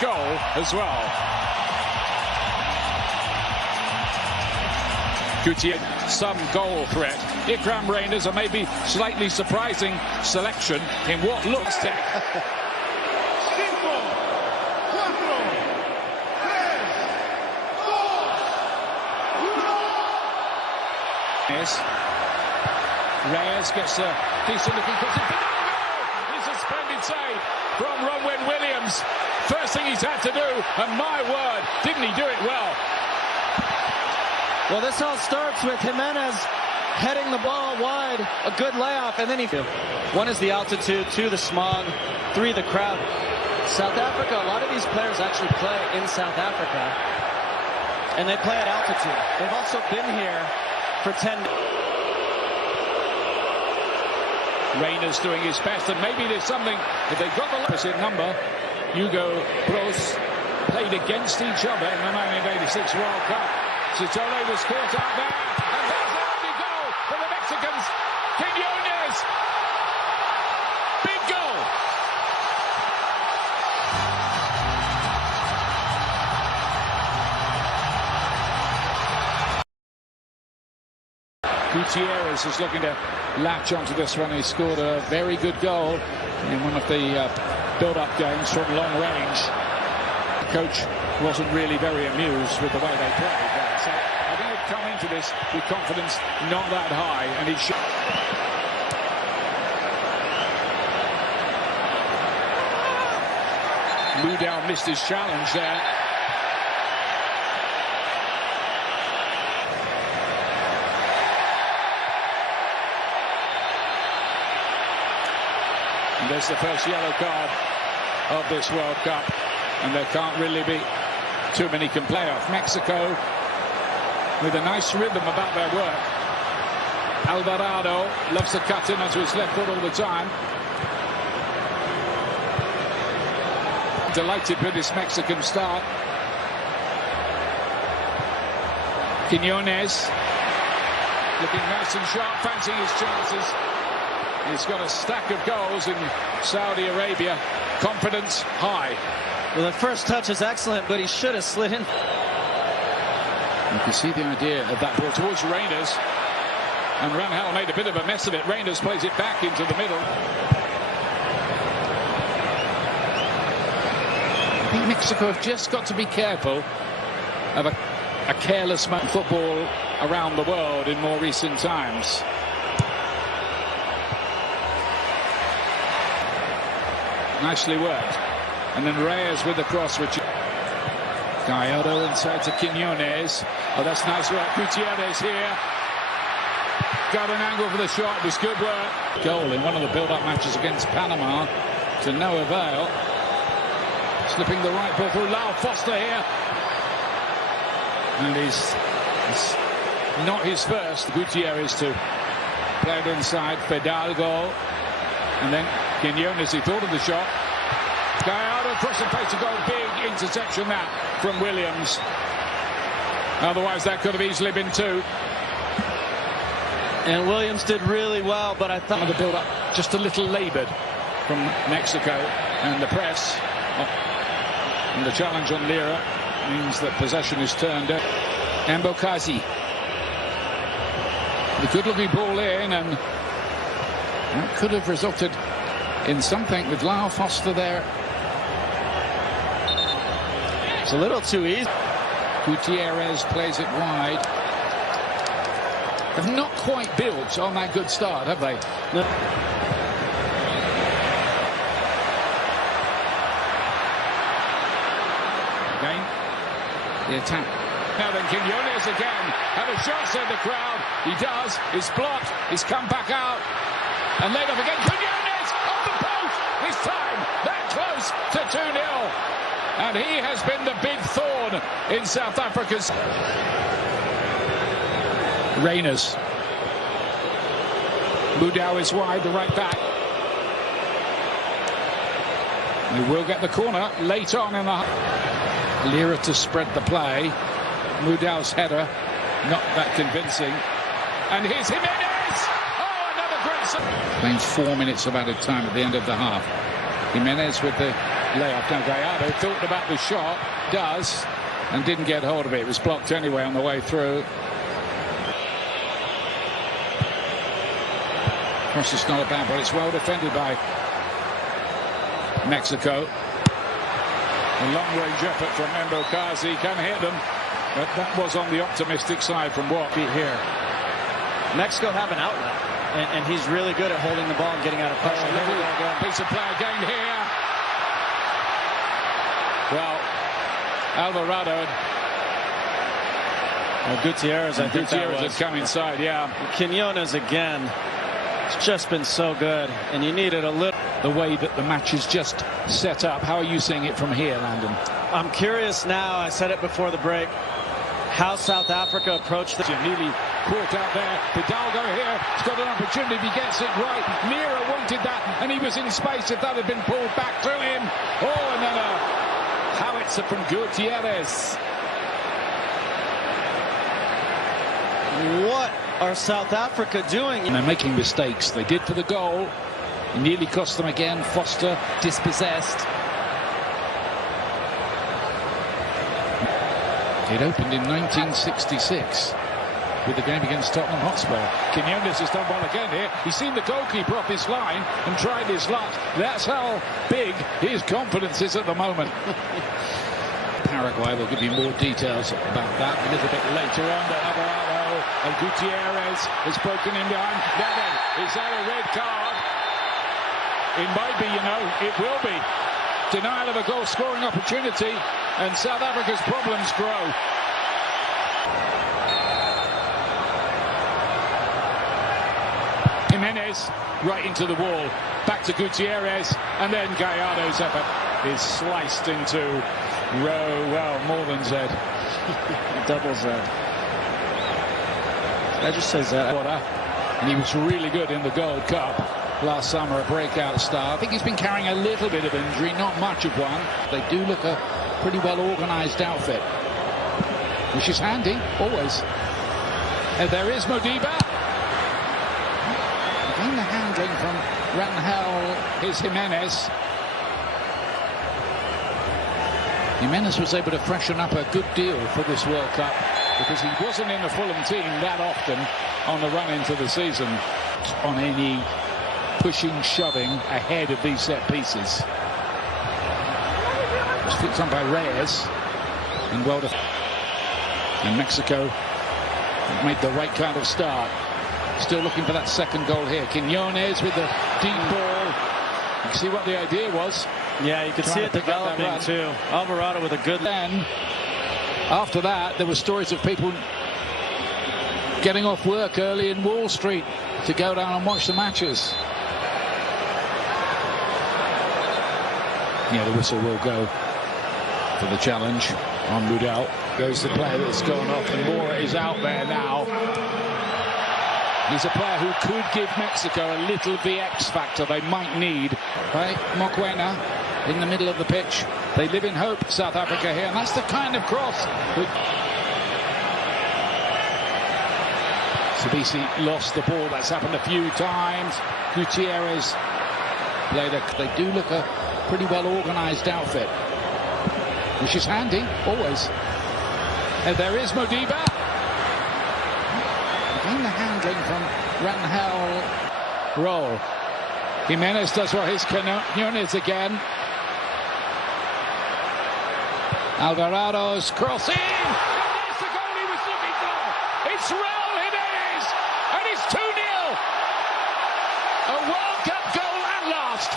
goal as well. K.G.E, some goal threat. Ikram Reyners, a maybe slightly surprising selection in what looks to... Reyes gets a decent looking cross. It's a splendid save from Ronwen Williams. First thing he's had to do, and my word, didn't he do it well? Well, this all starts with Jimenez heading the ball wide, a good layoff, and then he... One is the altitude, two, the smog, three, the crowd. South Africa, a lot of these players actually play in South Africa, and they play at altitude. They've also been here for 10 minutes. Reyners doing his best, and maybe there's something, if they've got the opposite number. Hugo Bros played against each other in the 1986 World Cup. Sitole was caught out there, and there's the only goal for the Mexicans. Quiñones, big goal. Gutierrez is looking to latch onto this one. He scored a very good goal in one of the build-up games from long range. The coach wasn't really very amused with the way they played. So I think he'd come into this with confidence not that high, and he should. Mudau missed his challenge there. And there's the first yellow card of this World Cup, and there can't really be too many can play off. Mexico with a nice rhythm about their work. Alvarado loves to cut in onto his left foot all the time. Delighted with this Mexican start. Quiñones looking nice and sharp, fancying his chances. He's got a stack of goals in Saudi Arabia. Confidence high. Well, the first touch is excellent, but he should have slid in. You can see the idea of that ball towards Reyners. And Rangel made a bit of a mess of it. Reyners plays it back into the middle. I think Mexico have just got to be careful of a careless football around the world in more recent times. Nicely worked. And then Reyes with the cross, which... Gallardo inside to Quiñones. Oh, that's nice work. Gutierrez here. Got an angle for the shot. It was good work. Goal in one of the build-up matches against Panama to no avail. Slipping the right ball through. Lau Foster here. And he's not his first. Gutierrez to play it inside. Fidalgo. And then Quiñones, he thought of the shot. Gallardo crossing face to goal. Big interception that from Williams. Otherwise that could have easily been two. And Williams did really well, but I thought the build-up just a little laboured from Mexico, and the press and the challenge on Lira means that possession is turned out. Ambokazi, the good-looking ball in, and that could have resulted in something with Lau Foster there. It's a little too easy. Gutierrez plays it wide. Have not quite built on that good start, have they? No. Again, the attack. Now then, Quiñones again. Have a shot, said the crowd. He does. It's blocked. He's come back out. And laid off again. Quiñones on the post. This time, that close to 2-0. And he has been the big thorn in South Africa's... Reyners. Mudau is wide, the right back. He will get the corner late on in the... Lira to spread the play. Mudau's header, not that convincing. And here's Jimenez! Oh, another great... Playing 4 minutes of added time at the end of the half. Jimenez with the layup. Now Gallardo thought about the shot, does, and didn't get hold of it. It was blocked anyway on the way through. Cross is not a bad, but it's well defended by Mexico. A long-range effort from K.G.E. Can hit them, but that was on the optimistic side from what Beat here. Mexico have an outlet, and he's really good at holding the ball and getting out of pressure. Piece of play again here. Well, Alvarado. Well, Gutierrez, I think Gutierrez has come inside, yeah. Quiñones again. It's just been so good, and you needed a little. The way that the match is just set up, how are you seeing it from here, Landon? I'm curious now, I said it before the break, how South Africa approached the... Nearly caught out there. Fidalgo here has got an opportunity if he gets it right. Mira wanted that, and he was in space if that had been pulled back to him. Oh, and then a howitzer from Gutierrez. What are South Africa doing? And they're making mistakes. They did for the goal. It nearly cost them again. Foster dispossessed. It opened in 1966 with the game against Tottenham Hotspur. Quiñones has done well again here. He's seen the goalkeeper off his line and tried his luck. That's how big his confidence is at the moment. Paraguay will give you more details about that a little bit later on. But Alvarado and Gutierrez has broken him behind. Then is that a red card? It might be, you know, it will be. Denial of a goal-scoring opportunity, and South Africa's problems grow. Jimenez right into the wall. Back to Gutierrez, and then Gallardo's effort is sliced into well, more than Z. Double Z. I just say Z. And he was really good in the Gold Cup last summer, a breakout star. I think he's been carrying a little bit of injury, not much of one. They do look a pretty well-organised outfit, which is handy, always. And there is Modiba. Again, the handling from Rangel is Jimenez. Jimenez was able to freshen up a good deal for this World Cup because he wasn't in the Fulham team that often on the run into the season. On any pushing, shoving ahead of these set pieces. It's flicked on by Reyes, and well done. And Mexico made the right kind of start. Still looking for that second goal here. Quiñones with the deep ball. You can see what the idea was. Yeah, you can see it developing too. Alvarado with a good... Then, after that, there were stories of people getting off work early in Wall Street to go down and watch the matches. Yeah, the whistle will go for the challenge on Mudal. Goes the player that's gone off, and Mora is out there now. He's a player who could give Mexico a little of the X factor they might need. Right, Moquena in the middle of the pitch. They live in hope, South Africa here, and that's the kind of cross. Sabisi lost the ball. That's happened a few times. Gutierrez played a... They do look a pretty well-organised outfit, which is handy, always. And there is Modiba. Again, the handling from Rangel. Roll. Jimenez does what his Quiñones again. Alvarado's crossing. That's the goal he was looking for. It's Raul Jimenez, and it's 2-0. A World Cup goal at last.